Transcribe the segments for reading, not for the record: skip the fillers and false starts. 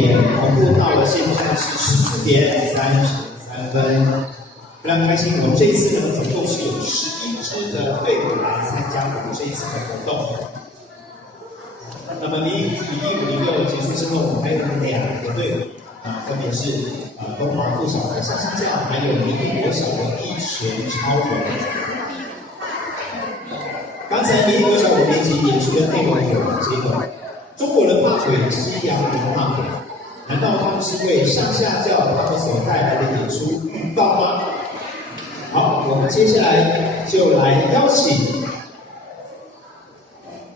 点同步到了现在是14:33。非常开心，我们这一次呢，总共是有11支的队伍来参加我们这一次的活动。那么离5506结束之后，我们还有2个队伍分别是东华附小的上下教，还有明义国小的一拳超人。刚才明义国小5年级演出的内容有这个中国人怕鬼，西洋人怕鬼，难道他们是为上下教他们所带来的演出预告吗？好，我们接下来就来邀请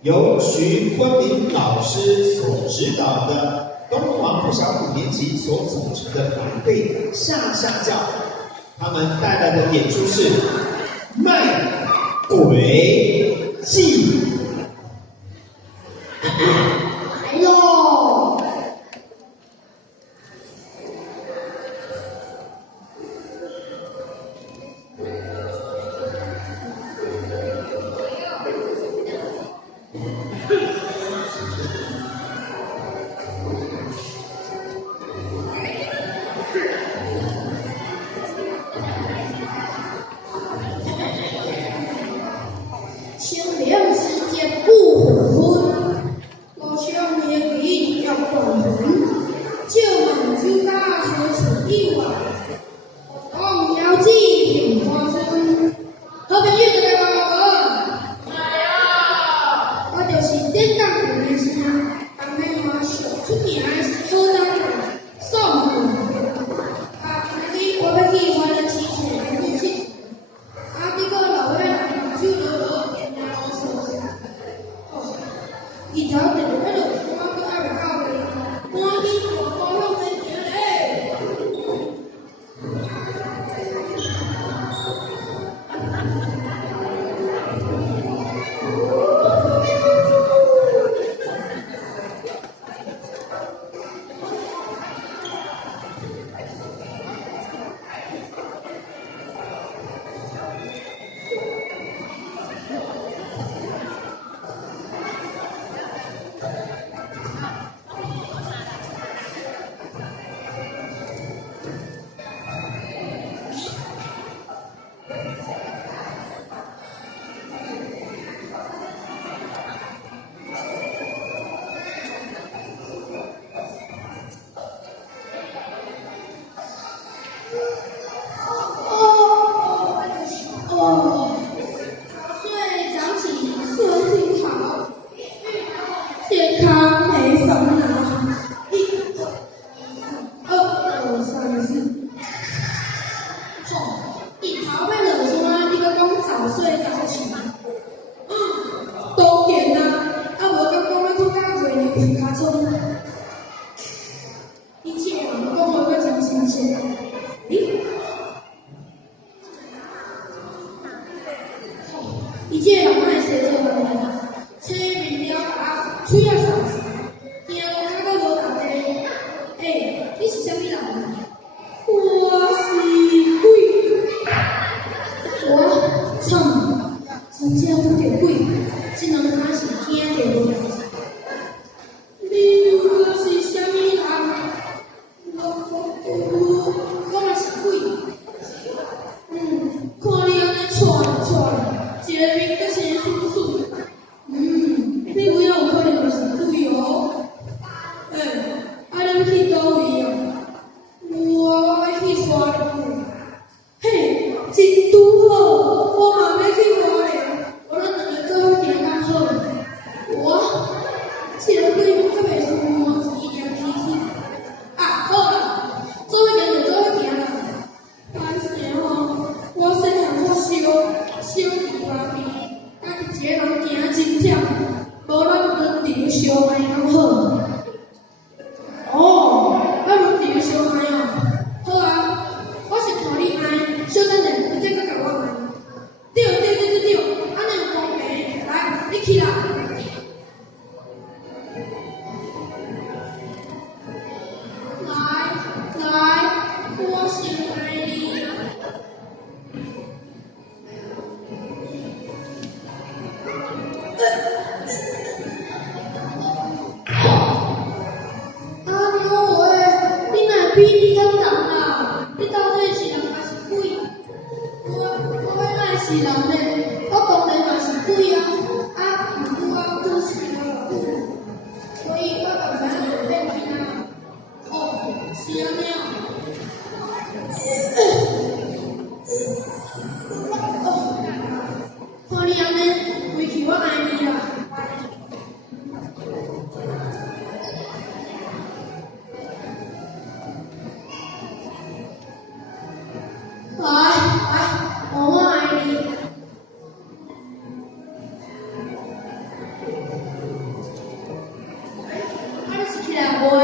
由徐坤明老师所指导的东华附小5年级所组成的团队下下教，他们带来的演出是卖鬼记。来喽！清凉寺比你较重啦，你到底是人还是鬼？我要哪是人呢？我当然嘛是鬼啊！啊，不过我做事了，所以我就想要变鬼啊。哦，是安尼啊。看你安尼，回去我爱你啦。我爱你。你是起来无诶？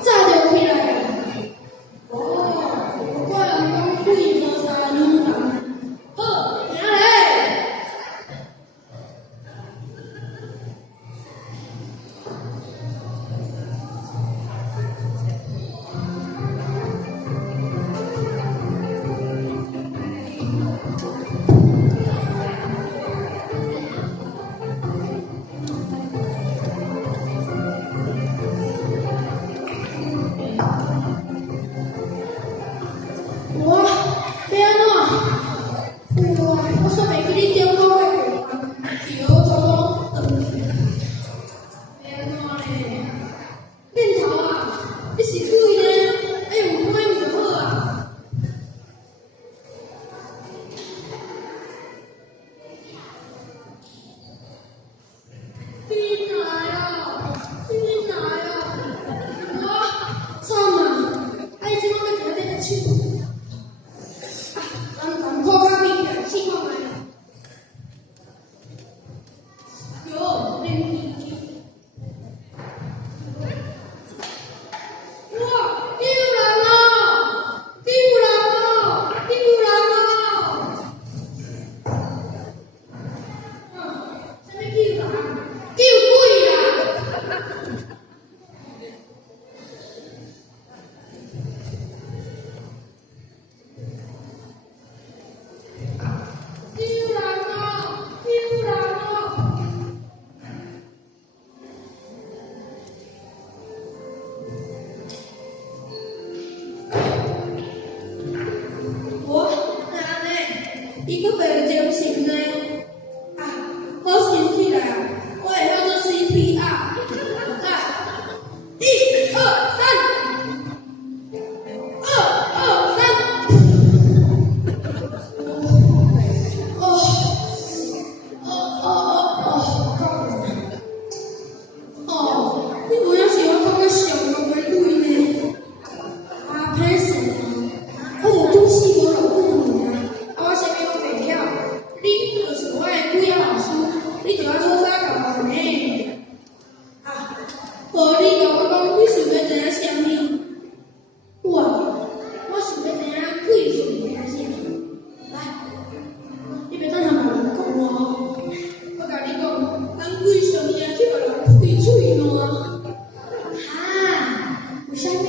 早就起来。我人讲鬼无杀女人。好，行嘞。我说袂记你中午的电话，叫我早早转去。安怎嘞？恁头啊，你是鬼呢？用关就好啊。你来啊！你来啊！我惨啊！哎，即摆要听你个手。咱靠较面的，试看卖。哟，恁皮皮。哇，丢人了！丢人了！丢人了！啥物丢人？丢鬼啦！丢人了！丢人了！我哪呢？伊阁袂精神呢？啊，好神起来啊！我会晓做 CPR。来，一二三，二三。你不要喜欢看个小的玫瑰呢？啊，歹势啊！我有东西我有问你啊，我啥物拢袂晓，你就是我的鬼仔老师，你就要做啥干嘛呢？啊，无你甲我讲，你想要知影啥物？我想要知影鬼想知影啥？来，你别等下别人讲我，我甲你讲，咱鬼上惊叫人开嘴烂。有啥物啊？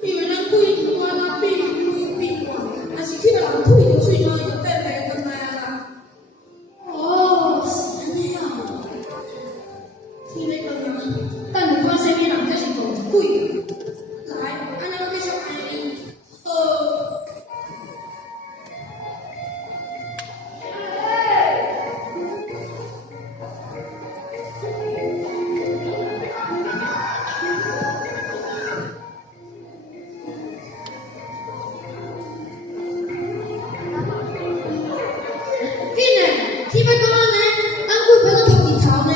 因为咱鬼不管咱变鬼变怪，若是叫人开着嘴烂，就变袂转来啦。哦，是安尼啊！天咧讲啊，等你看啥物人才是大鬼？来，安尼我继续爱你。你要干嘛呢？咱鬼不要头一头呢。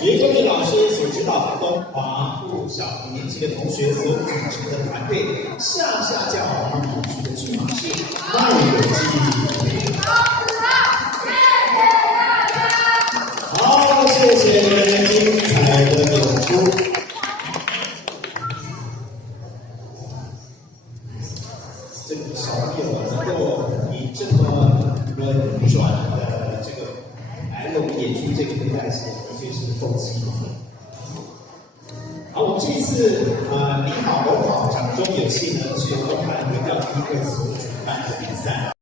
学各位老师所指导的东华附小五年级的同学所组成的团队，下教我们演出的剧码是《万有记忆》。好，谢谢你们精彩的演出。这个小朋友能够以这么轮转的这个来为我们演出这个对待戏，的确是够激动。好，我们这次你好我好掌中有戏呢，是由东汉文教基金会所主办的比赛。